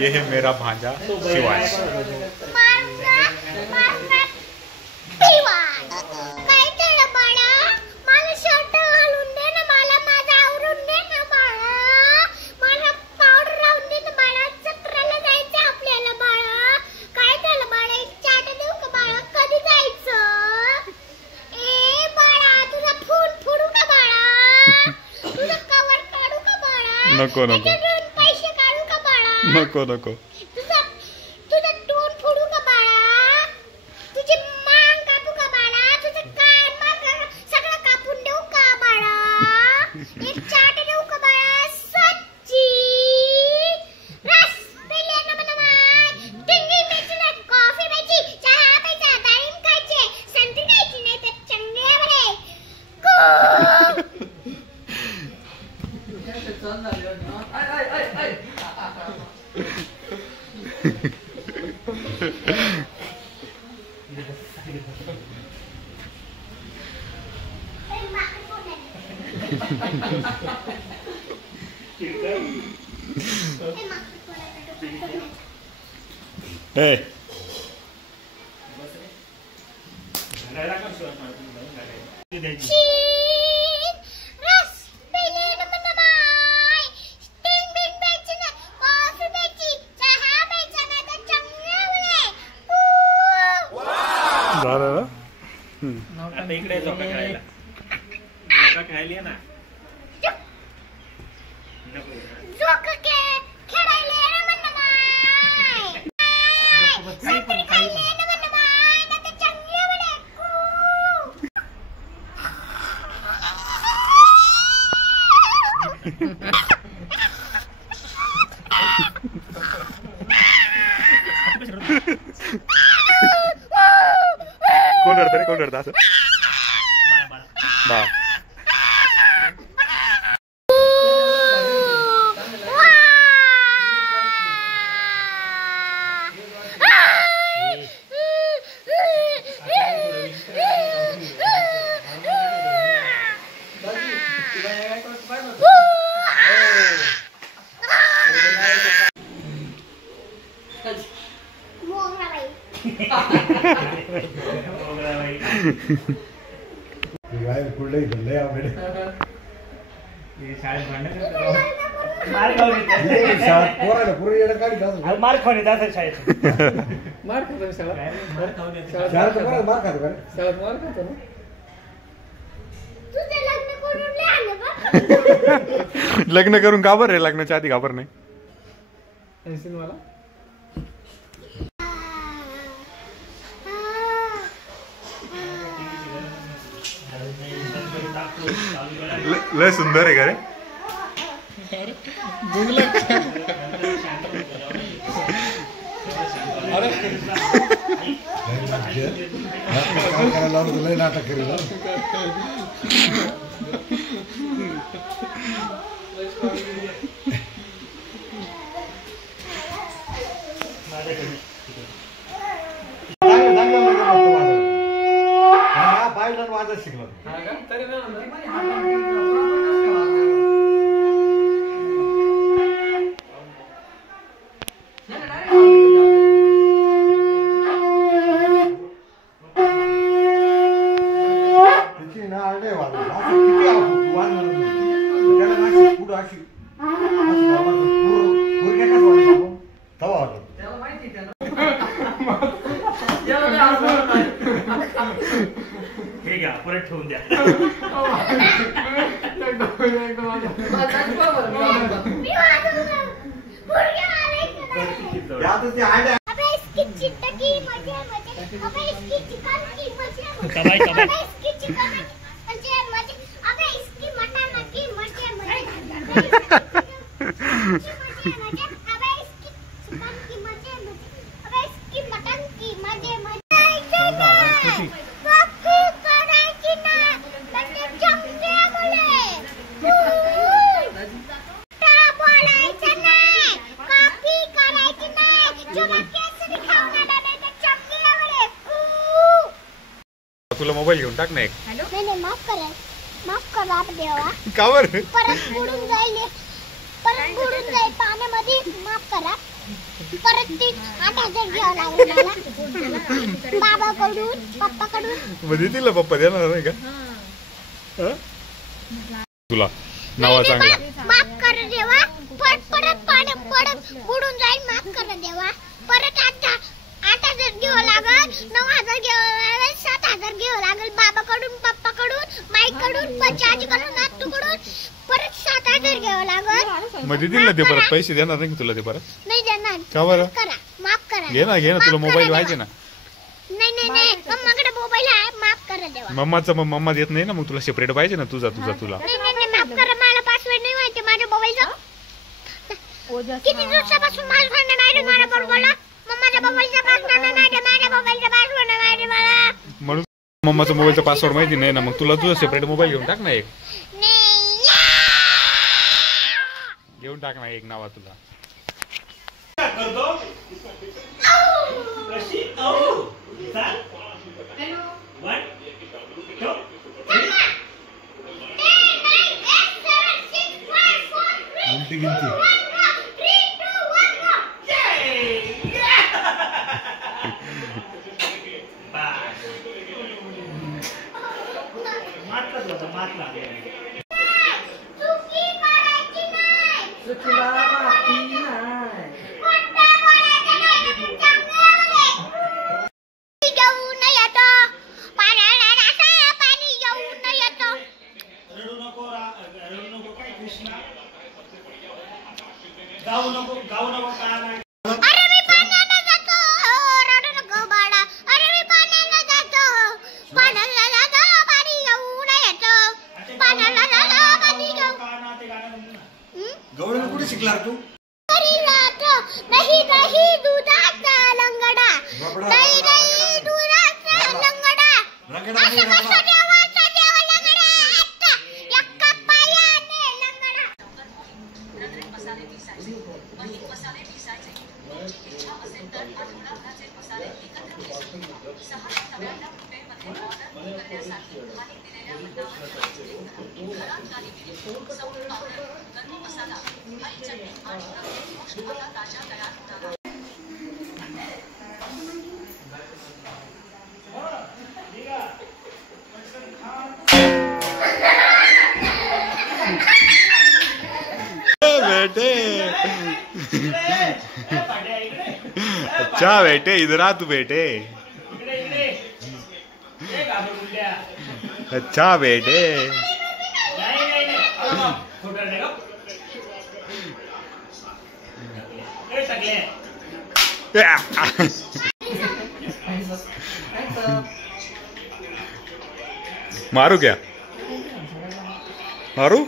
ये है मेरा भांजा शिवांश। नको नको नको नको तुझं तोंड फोडू का बाळा? तुझी मान कापू का बाळा? तुझं कान सगळं कापून देऊ का बाळा? एक चाट देऊ का बाळा? सच्ची रस पेले ना मनमाय टिंगी मिरची कॉफी प्यायची, चहा प्यायचा, डाळिंब खायचे, संत्री खायची, नाही तर चंगळे बरे Hey. आता इकडे झोका खेळायला ना कोण रडतं असं बा मार खाऊन येतात शाळेत मार खातो शाळा लग्न करून घाबर रे लग्नाच्या आधी घाबर नाही मला लय सुंदर आहे का रे नाटक करेल वाजत शिकलो हे घ्या परत ठेवून द्या तुला मोबाईल घेऊन टाक ना एक. नाही माफ करा देवा. का बर परत बुडून जाईल पाण्यामध्ये. माफ करा. परत ती 8,000 घ्यावं लागेल मला बाबाकडून पप्पाकडून. म्हणजे तिला पप्पा देणार नाही का हं? तुला नावा चांगला माफ कर देवा. परत बुडून जाईल. माफ कर देवा. परत 8,000 घ्यावं लागल, 9,000 घ्यावं लागल, 7,000 घ्यावं लागल बाबाकडून पप्पाकडून माईकडून पंचाजीकडून नातूकडून. परत 7,000 घ्यावं लागल. म्हणजे दिला ते परत पैसे देणार नाही तुला ते परत नाही देणार. का बरं करा माफ करा. घे ना तुला मोबाईल पाहिजे ना. नाही मम्माकडे मोबाईल आहे. माफ करा देवा. मम्माचं मग मम्मा देत नाही ना मग तुला सेपरेट पाहिजे ना तुला नाही माफ करा. मला पासवर्ड नाही माहिती माझ्या मोबाईलचा. किती दिवसापासून माझं भांडण आहे मला बरोबर. मम्माच्या मोबाईलचा पासवर्ड नाही माहिती. माझ्या मोबाईलचा पासवर्ड नाही माहिती मला. म्हणून मम्माचा मोबाईलचा पासवर्ड माहिती नाही ना मग तुला तुझा सेपरेट मोबाईल घेऊन टाक ना एक. घेऊन टाक ना एक नावा तुला. करतो कशी चाल 1 2 उलटी गिनती मातला गाऊ नको काय. अरे मी पाण्याला जातो. रडू नको बाळा. अरे मी पाण्याला जातो. पाण्याला जातो. पाणी घेऊन येतो. पाण्याला जातो. पाणी घेऊन. गवळण कुठे शिकला तू? घरी जातो. दही दुधाचा लंगडा. दही दुधाचा लंगडा. रगडा असं कसं देवाचा देव लंगडा. एका पायाने लंगडा. बेटे अच्छा बेटे इधर आ तू बेटे. अच्छा बेटे मारू क्या मारू